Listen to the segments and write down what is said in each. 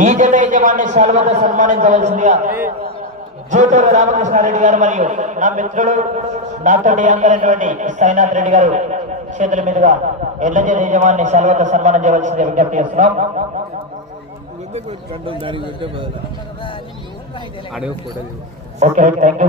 ఈ జత యజమాని శాలువతో సన్మానించవలసిందిగా జూటూరు రామకృష్ణారెడ్డి గారు మరియు నా మిత్రుడు నాతోటి అందరైనటువంటి సాయినాథ్ రెడ్డి గారు చేతుల మీదుగా ఎడ్ల జత యజమాని శాలువతో సన్మానం చేయవలసిందిగా విజ్ఞప్తి చేస్తున్నాం. Okay thank you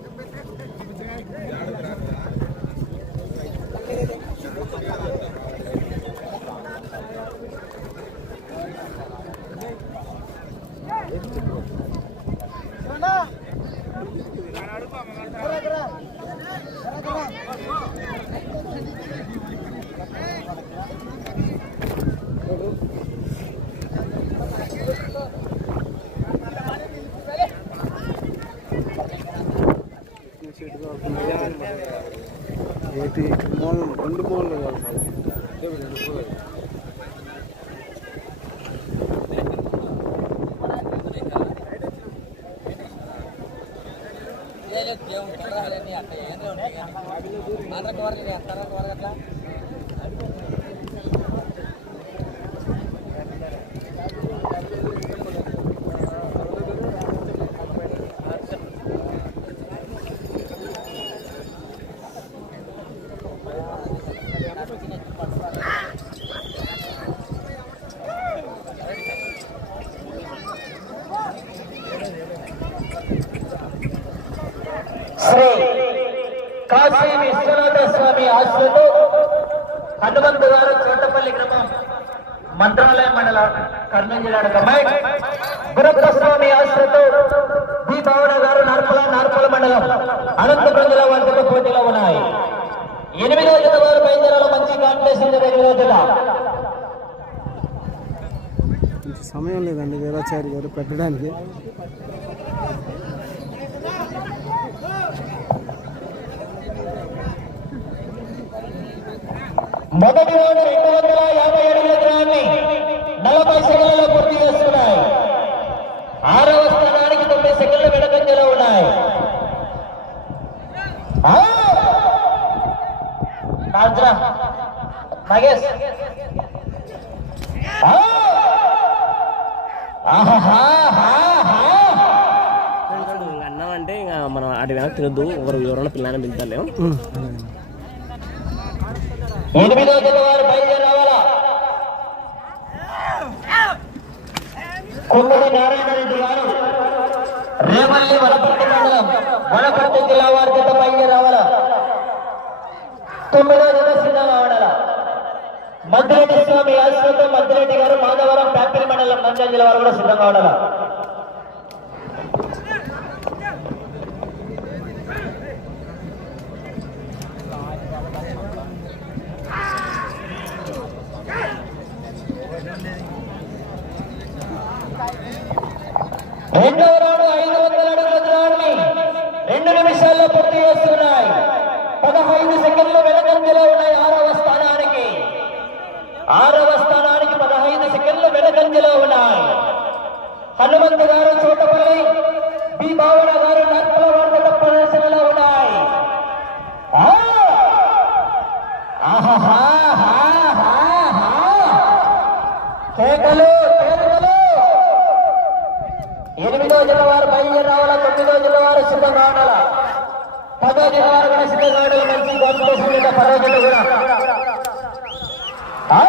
ఏంటి? మూలలు రెండు మూలలు కాదు మాది. రెండు వరకు శ్రీ కాశీ విశ్వనాథ స్వామి ఆశ్రతో హనుమంతు గారు చోటపల్లి గ్రామం మంత్రాలయ మండల కర్నూలు ఆశ్రతో బి భావన గారు నార్పల నార్పల మండలం అనంతపురం జిల్లా వారితో పోటీలో ఉన్నాయి. ఎనిమిదో జత వారు బయలుదేరాల మంచి కాంపిటీషన్ ఎనిమిదో జత. సమయం లేదండి వీరాచారి గారు పెట్టడానికి. మొదటి రౌండ్ రెండు వందల యాభై అడుగుల నలభై సెకండ్లలో పూర్తి చేస్తున్నాయి ఆరవ స్థానానికి తొమ్మిది సెకండ్ల వెనకంజలో ఉన్నాయి. నాగేష్. ఇంకా మనం అటు వెనక్కి తినద్దు ఒకరు ఎవరైనా పిల్లని వారు బయలుదేరి రావాలా కుమ్మడి నారాయణ రెడ్డి గారు రేమల్లి వనపర్తి మండలం వనపర్తి జిల్లా వారి జత పైకి రావాల. తొమ్మిదో జత సిద్ధంగా మద్దిరెడ్డి స్వామి ఆశ్రతం మద్దిరెడ్డి గారు మాధవరం ఫ్యాక్టరీ మండలం నంద్యాల జిల్లా వారు కూడా సిద్ధంగా ఉండాలా రెండవ రౌండ్ ఐదు వందల అడుగుల దూరాన్ని రెండు నిమిషాల్లో పూర్తి చేస్తున్నాయి పదహైదు సెకండ్లు వెనకంజలో ఉన్నాయి ఆరవ స్థానానికి ఆరవ స్థానానికి పదహైదు సెకండ్లు వెనకంజలో ఉన్నాయి హనుమంతు గారు చోటపల్లి బి భావన గారు నర్పల వార్త ప్రదర్శనలో ఉన్నాయి ఆ! ఆహాహాహాహాహా! కేకలు కేకలు ఎనిమిదో జిల్లా వారు బయలుదేరి రావాలా తొమ్మిదో జిల్లా వారు సిద్ధంగా ఉండాలా పదో వారు కూడా సిద్ధంగా మంచి కాంపిటీషన్ కూడా ఆ!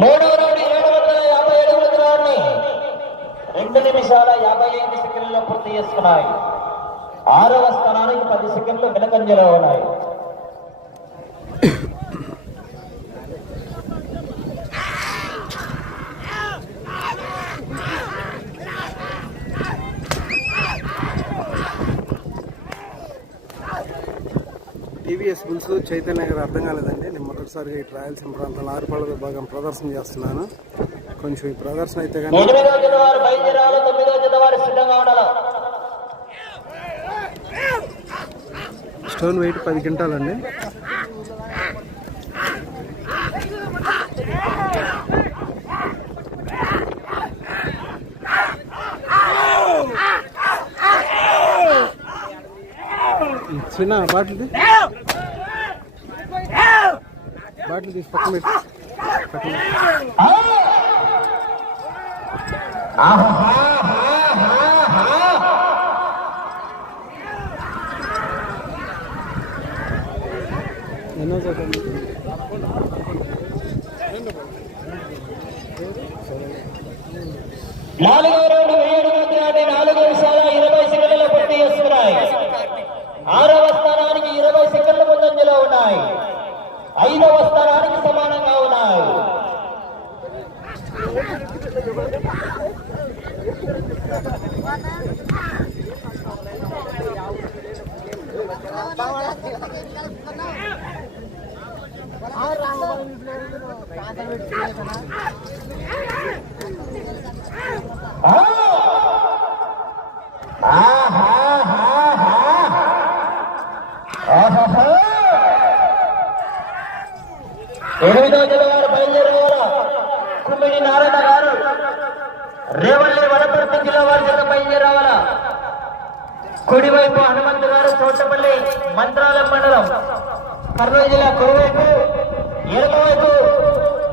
మూడవ రౌండ్ ఏడు వందల యాభై అడుగుల దూరాన్ని రెండు నిమిషాల యాభై ఐదు సెకండ్లలో పూర్తి చేసుకున్నాయి ఆరవ స్థానానికి పది సెకండ్లు వెనకంజలో ఉన్నాయి టీవీఎస్ బుల్స్ చైతన్య గారు అర్థం కాలేదండి. నేను మొదటిసారిగా ఈ రాయలసీమ ప్రాంతంలో ఆరుపళ్ళ విభాగం ప్రదర్శన చేస్తున్నాను. కొంచెం ఈ ప్రదర్శన అయితే కానీ స్టోన్ వెయిట్ పది క్వింటాలండి. చిన్న బాటిల్ బాటిల్ తీసి పక్కన పెట్టి. ఎన్నో చదువు నాలుగో రౌండ్ ఏడు మంది నాలుగు నిమిషాల ఇరవై సెకండ్ల పూర్తి చేస్తున్నాయి. ఆరవ స్థానానికి ఇరవై సెకండ్ల ముందంజలో ఉన్నాయి ఐదవ స్థానానికి సమానంగా ఉన్నాయి ఆ! ఆహాహాహా! ఆహాహా! ఎనిమిదో జిల్లా వారు బయలుదేరేవారా కుమ్మిడి నారాయణ గారు రేవల్లి వనపర్తి జిల్లా వారి చేత బయలుదేరావాలా కుడివైపు హనుమంతు గారు చోటపల్లి మంత్రాలయం మండలం కర్నూలు జిల్లా కుడివైపు ఎడమవైపు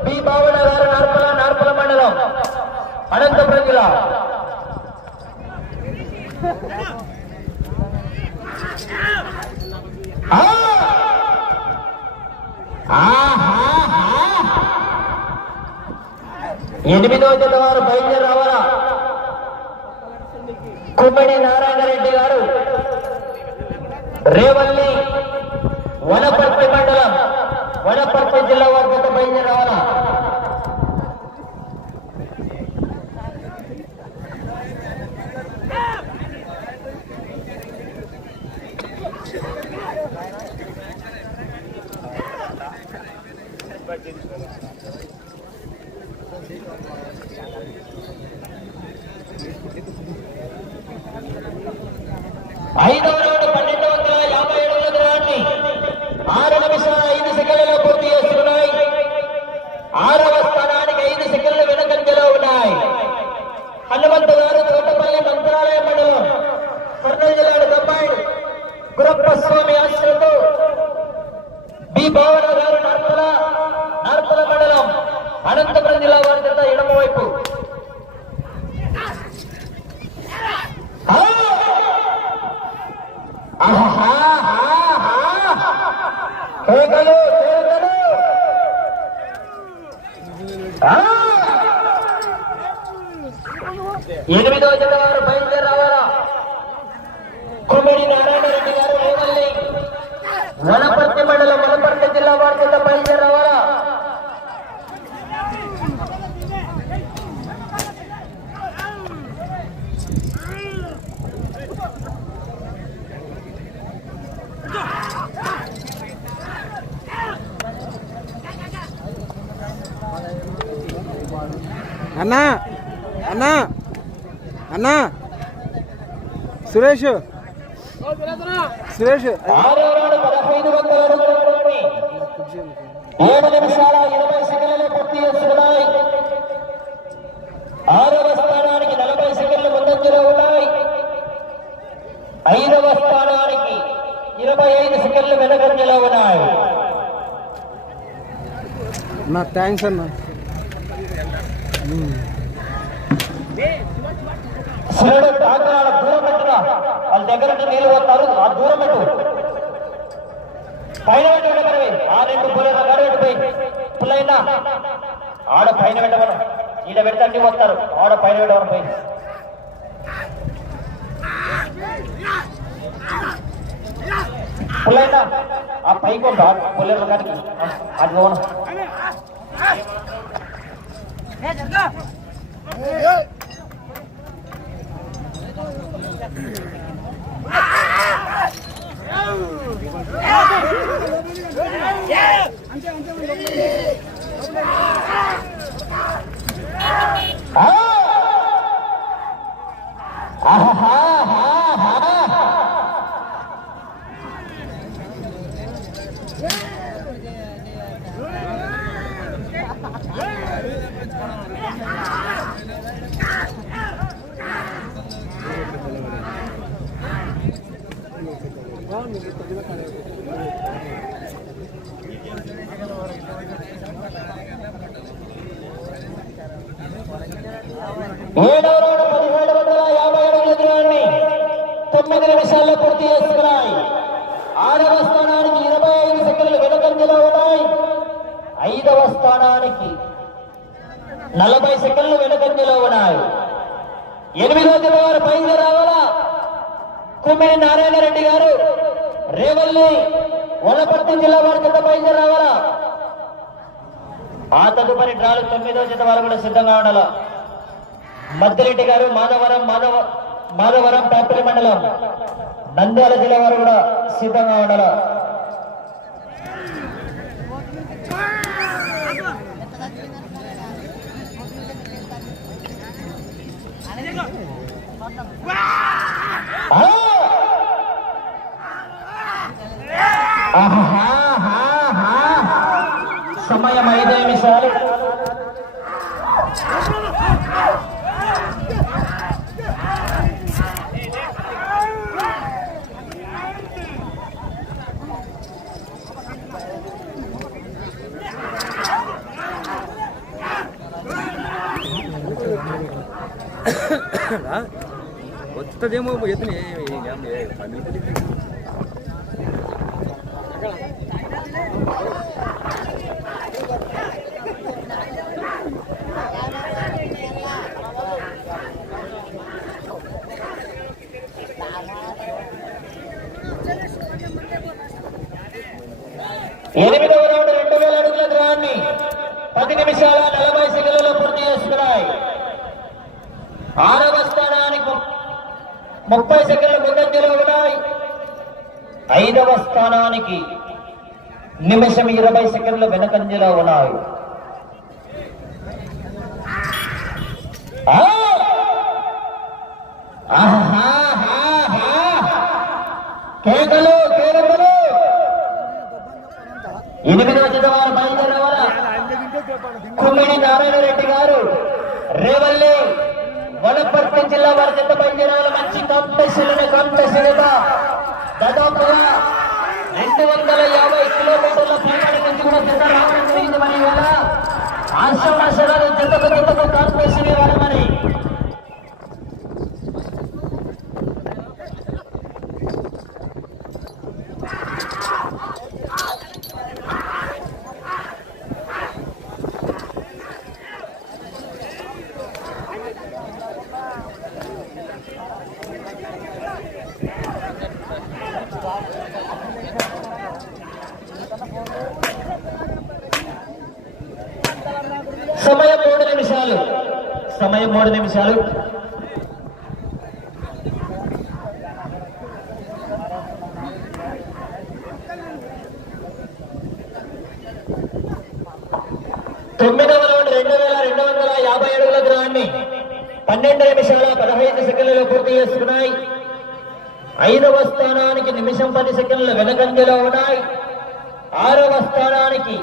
బి. బావన గారు నార్పల నార్పల మండలం అనంతపురం జిల్లా. ఆ! ఎనిమిదో జత వారు బయలుదేరి రావాలా? కుమ్మడి నారాయణ రెడ్డి గారు రేవల్లి వనపర్తి మండలం వనపర్తి జిల్లా వర్గత జత Thank you ఐదవ రౌండ్ పన్నెండు వందల యాభై ఏడు దూరాన్ని ఆరు నిమిషాల ఐదు సెకండ్లలో పూర్తి చేస్తున్నాయి ఆరవ స్థానానికి ఐదు సెకండ్లు వెనకంజలో ఉన్నాయి హనుమంతు గారు తోటపల్లి మంత్రాలయ మండలం కర్నూలు జిల్లాడు దమ్మాయిడు గురప్ప స్వామి ఆశ్రతో బి భావన గారు నర్మల నర్మల మండలం అనంతపురం జిల్లా వారి కింద ఎడమ వైపు కేకలు కేకలు. ఎనిమిదో జిల్లా వారు బయలుదేరి రావాలా? కుమ్మడి నారాయణ రెడ్డి గారు రేవల్లి వనపర్తి మండలం వనపర్తి జిల్లా వారి చేత బయలుదేరి రావాలా అన్నా అన్నా అన్నా. సురేష్. సురేష్. ఆరో నాడు పదహైదు వందల అడుగులలోని ఏడు నిమిషాల ఇరవై సెకండ్లు పూర్తి చేస్తున్నాయి ఆరవ స్థానానికి నలభై సెకండ్లు ముందంజలో ఉన్నాయి. ఐదవ స్థానానికి ఇరవై ఐదు సెకండ్లు వెనకంజలో ఉన్నాయి. నా థ్యాంక్స్ అన్నా. శివుడు వాళ్ళ దగ్గర నుండి నీళ్ళు వస్తారు ఆ దూరం పెట్టు. పైన పెట్టబడి ఆ రెండు పూల గాడి పెట్టిపోయి పుల్లైనా ఆడ పైన పెట్టమను. ఈడ పెడితే అన్ని వస్తారు ఆడ పైన పెట్టమను పోయి. పుల్లైనా ఆ పైకి ఉంటా పుల్లెల కాడికి అది పోను. ఆ! ఆహాహాహాహా! ఏడవ రౌండ్ పదిహేడు వందల యాభై అడుగుల దూరాన్ని తొమ్మిది నిమిషాల్లో పూర్తి చేసుకున్నాయి ఆరవ స్థానానికి ఇరవై ఐదు సెకండ్లు వెనుకంజలో ఉన్నాయి ఐదవ స్థానానికి నలభై సెకండ్లు వెనుకంజలో ఉన్నాయి ఎనిమిదవ తేదీ వారు బయలుదేరి రావాలా? కుమ్మిడి నారాయణ రెడ్డి గారు రేవల్లి వనపర్తి జిల్లా వారి కింద బయలుదేరి రావాలా? ఆ తదుపరి డ్రాలు తొమ్మిదో జత వారు కూడా సిద్ధంగా ఉండాలా? మద్దిరెడ్డి గారు మాధవరం మాధవ మాధవరం పేపరి మండలం నంద్యాల జిల్లా వారు కూడా సిద్ధంగా ఉండాల? సమయం ఐదు నిమిషాలు వస్తుందేమో ఎత్తున ఎత్తుని ఎనిమిదవ రౌండ్ రెండు వేల అడుగుల దూరాన్ని పది నిమిషాల నలభై సెకండ్లలో పూర్తి చేసుకున్నాయి. ఆరవ స్థానానికి ముప్పై సెకండ్ల ముందంజలో ఉన్నాయి. ఐదవ స్థానానికి నిమిషం ఇరవై సెకండ్ల వెనకంజలో ఉన్నాయి. ఆ! కేకలు! ఎనిమిదవ జత వారు బయలుదేరవాలా కుమ్మిడి నారాయణ రెడ్డి గారు రేవల్లి వనపర్తి జిల్లా వారి జత బయలుదేరాల. మంచి కాంపిటీషన్ కాంపిటీషన్ దాదాపుగా రెండు వందల యాభై కిలోమీటర్ల ప్రయాణం నుంచి కూడా జత రావడం జరిగింది మరి ఇవాళ. ఆశ్రమాసరాలు జతకు జతకు కాంపిటీషన్ ఇవ్వాలి మరి సమయం మూడు నిమిషాలు సమయం మూడు నిమిషాలు. తొమ్మిదవ రౌండ్ రెండు వేల రెండు వందల యాభై అడుగుల దూరాన్ని పన్నెండు నిమిషాల పదహైదు సెకండ్లలో పూర్తి చేసుకున్నాయి. ఐదవ స్థానానికి నిమిషం పది సెకండ్లు వెనకంజలో ఉన్నాయి. ఆరవ స్థానానికి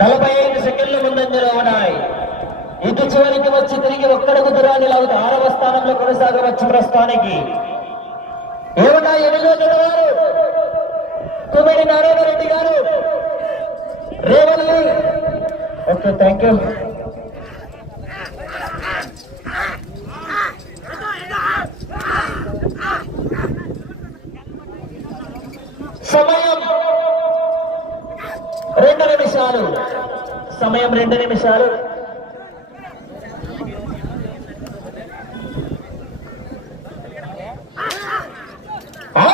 నలభై ఐదు సెకండ్లు ముందంజలో ఉన్నాయి. ఇటు చివరికి వచ్చి తిరిగి ఒక్కడకు దూరాన్ని లాగుతూ ఆరవ స్థానంలో కొనసాగవచ్చు ప్రస్తుతానికి. ఏమన్నా ఎనిమిదో చదవారు కుమారి నారాయణ రెడ్డి గారు. రేవల్లి. ఓకే థ్యాంక్ యూ సమయం రెండు నిమిషాలు. సమయం రెండు నిమిషాలు ఆ!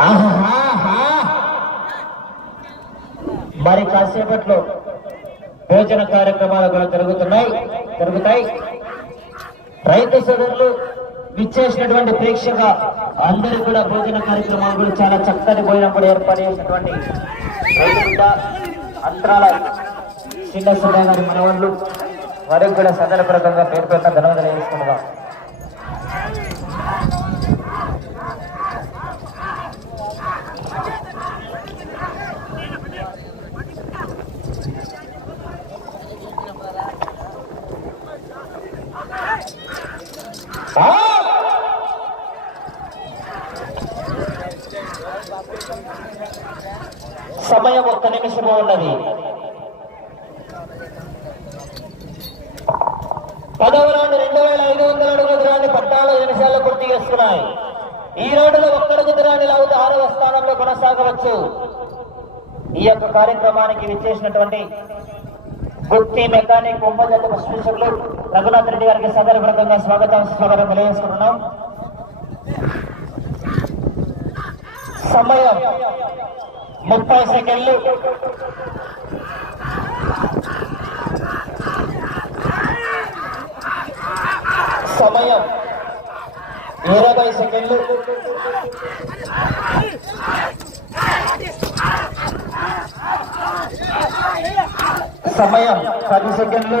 ఆహాహా. మరి కాసేపట్లో భోజన కార్యక్రమాలు కూడా జరుగుతున్నాయి. జరుగుతాయి. రైతు సోదరులు విచ్చేసినటువంటి ప్రేక్షక అందరూ కూడా భోజన కార్యక్రమాలు కూడా చాలా చక్కటి భోజనం కూడా ఏర్పాటు చేసినటువంటి అంతరాల చిన్న చిన్న మనవాళ్ళు వారికి కూడా సందర్భంగా పేరు పెట్ట ధన్యవాదాలు వేసుకుంటున్నాం సమయం ఒక్క నిమిషము ఉన్నది. పదవ రౌండ్ రెండు వేల ఐదు వందల అడుగుల దూరాన్ని పద్నాలుగు నిమిషాల్లో పూర్తి చేస్తున్నాయి. ఈ రౌండ్లో ఒక్కడుగు దూరాన్ని లాగుతూ ఆరవ స్థానంలో కొనసాగవచ్చు. ఈ యొక్క కార్యక్రమానికి విచ్చేసినటువంటి గుత్తి మెకానిక్ ఉమ్మగడ్డ స్పీకర్లు రఘునాథ్ రెడ్డి గారికి సదరపూర్వకంగా స్వాగతం స్వాగతం తెలియజేసుకుంటున్నాం. సమయం ముప్పై సెకండ్లు. సమయం ఇరవై సెకండ్లు. సమయం పది సెకండ్లు.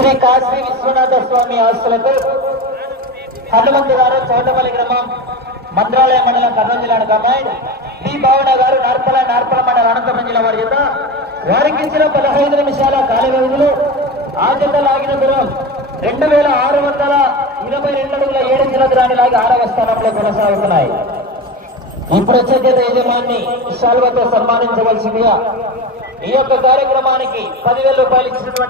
శ్రీ కాశీ విశ్వనాథ స్వామి ఆస్తులకు హనుమంతు గారు చోటపల్లి గ్రామం మంత్రాలయ మండలం కర్నూలు జిల్లా కమాండ్ డి. భావన గారు నార్పల నార్పల మండలం అనంతపురం జిల్లా వారి యొక్క వారికి ఇచ్చిన పదహైదు నిమిషాల కాల వ్యవధిలో ఆ జత లాగిన దూరం రెండు వేల ఆరు వందల ఇరవై రెండు అడుగుల ఏడు జిల్లా దూరాన్ని లాగి ఆరవ స్థానంలో కొనసాగుతున్నాయి. ఇప్పుడు వచ్చే జత యజమాన్ని శాల్వతో సన్మానించవలసిందిగా ఈ యొక్క కార్యక్రమానికి పదివేల రూపాయలు ఇచ్చినటువంటి